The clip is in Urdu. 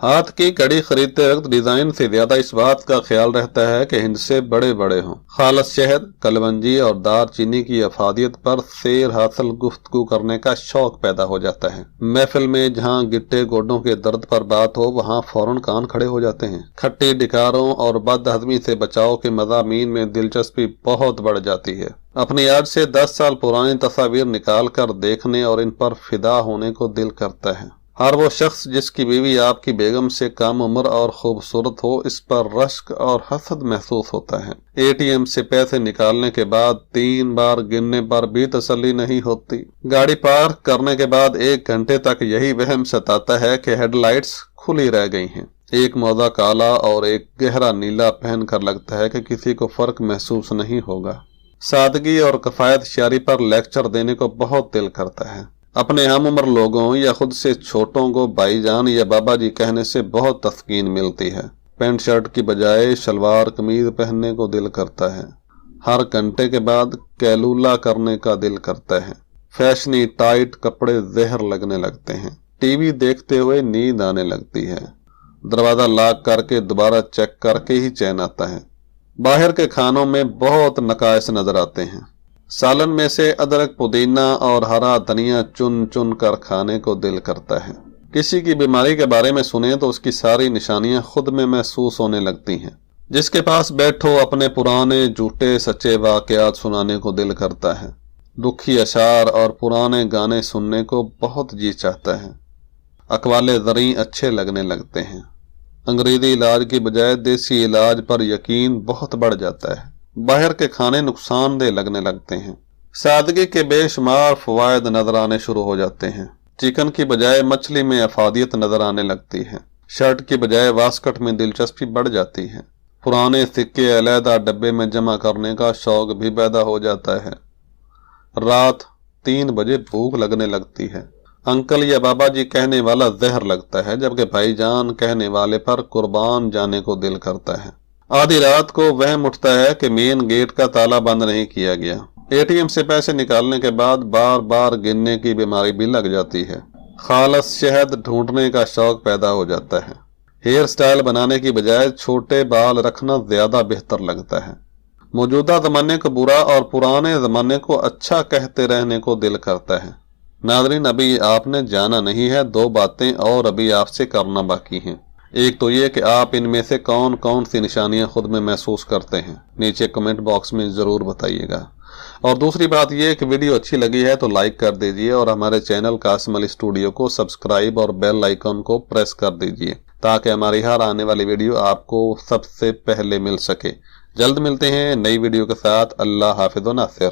ہاتھ کی کڑی خریدتے وقت ڈیزائن سے زیادہ اس بات کا خیال رہتا ہے کہ ہندسے بڑے بڑے ہوں۔ خالص شہد، کلونجی اور دار چینی کی افادیت پر سیر حاصل گفتگو کرنے کا شوق پیدا ہو جاتا ہے۔ محفل میں جہاں گٹے گوڈوں کے درد پر بات ہو وہاں فوراً کان کھڑے ہو جاتے ہیں۔ کھٹی ڈکاروں اور بد ہضمی سے بچاؤ کے مضامین میں دلچسپی بہت بڑھ جاتی ہے۔ اپنی آج سے 10 سال پرانی تصاویر نکال کر دیکھنے اور ان پر فدا ہونے کو دل کرتا ہے۔ ہر وہ شخص جس کی بیوی آپ کی بیگم سے کم عمر اور خوبصورت ہو، اس پر رشک اور حسد محسوس ہوتا ہے۔ اے ٹی ایم سے پیسے نکالنے کے بعد 3 بار گننے پر بھی تسلی نہیں ہوتی۔ گاڑی پارک کرنے کے بعد 1 گھنٹے تک یہی وہم ستاتا ہے کہ ہیڈ لائٹس کھلی رہ گئی ہیں۔ ایک موزہ کالا اور ایک گہرا نیلا پہن کر لگتا ہے کہ کسی کو فرق محسوس نہیں ہوگا۔ سادگی اور کفایت شعری پر لیکچر دینے کو بہت دل کرتا ہے۔ اپنے ہم عمر لوگوں یا خود سے چھوٹوں کو بھائی جان یا بابا جی کہنے سے بہت تسکین ملتی ہے۔ پینٹ شرٹ کی بجائے شلوار قمیض پہننے کو دل کرتا ہے۔ ہر گھنٹے کے بعد کیلولا کرنے کا دل کرتا ہے۔ فیشنی ٹائٹ کپڑے زہر لگنے لگتے ہیں۔ ٹی وی دیکھتے ہوئے نیند آنے لگتی ہے۔ دروازہ لاک کر کے دوبارہ چیک کر کے ہی چین آتا ہے۔ باہر کے کھانوں میں بہت نقائص نظر آتے ہیں۔ سالن میں سے ادرک، پودینہ اور ہرا دھنیا چن چن کر کھانے کو دل کرتا ہے۔ کسی کی بیماری کے بارے میں سنیں تو اس کی ساری نشانیاں خود میں محسوس ہونے لگتی ہیں۔ جس کے پاس بیٹھو اپنے پرانے جھوٹے سچے واقعات سنانے کو دل کرتا ہے۔ دکھی اشعار اور پرانے گانے سننے کو بہت جی چاہتا ہے۔ اقوال زریں اچھے لگنے لگتے ہیں۔ انگریزی علاج کی بجائے دیسی علاج پر یقین بہت بڑھ جاتا ہے۔ باہر کے کھانے نقصان دہ لگنے لگتے ہیں۔ سادگی کے بے شمار فوائد نظر آنے شروع ہو جاتے ہیں۔ چکن کی بجائے مچھلی میں افادیت نظر آنے لگتی ہے۔ شرٹ کی بجائے واسکٹ میں دلچسپی بڑھ جاتی ہے۔ پرانے سکے علیحدہ ڈبے میں جمع کرنے کا شوق بھی پیدا ہو جاتا ہے۔ رات 3 بجے بھوک لگنے لگتی ہے۔ انکل یا بابا جی کہنے والا زہر لگتا ہے، جبکہ بھائی جان کہنے والے پر قربان جانے کو دل کرتا ہے۔ آدھی رات کو وہم اٹھتا ہے کہ مین گیٹ کا تالا بند نہیں کیا گیا۔ اے ٹی ایم سے پیسے نکالنے کے بعد بار بار گننے کی بیماری بھی لگ جاتی ہے۔ خالص شہد ڈھونڈنے کا شوق پیدا ہو جاتا ہے۔ ہیئر سٹائل بنانے کی بجائے چھوٹے بال رکھنا زیادہ بہتر لگتا ہے۔ موجودہ زمانے کو برا اور پرانے زمانے کو اچھا کہتے رہنے کو دل کرتا ہے۔ ناظرین، ابھی آپ نے جانا نہیں ہے، 2 باتیں اور ابھی آپ سے کرنا باقی ہیں۔ ایک تو یہ کہ آپ ان میں سے کون کون سی نشانیاں خود میں محسوس کرتے ہیں، نیچے کمنٹ باکس میں ضرور بتائیے گا۔ اور دوسری بات یہ کہ ویڈیو اچھی لگی ہے تو لائک کر دیجئے اور ہمارے چینل قاسم علی اسٹوڈیو کو سبسکرائب اور بیل آئیکن کو پریس کر دیجئے تاکہ ہماری ہر آنے والی ویڈیو آپ کو سب سے پہلے مل سکے۔ جلد ملتے ہیں نئی ویڈیو کے ساتھ۔ اللہ حافظ و ناصر۔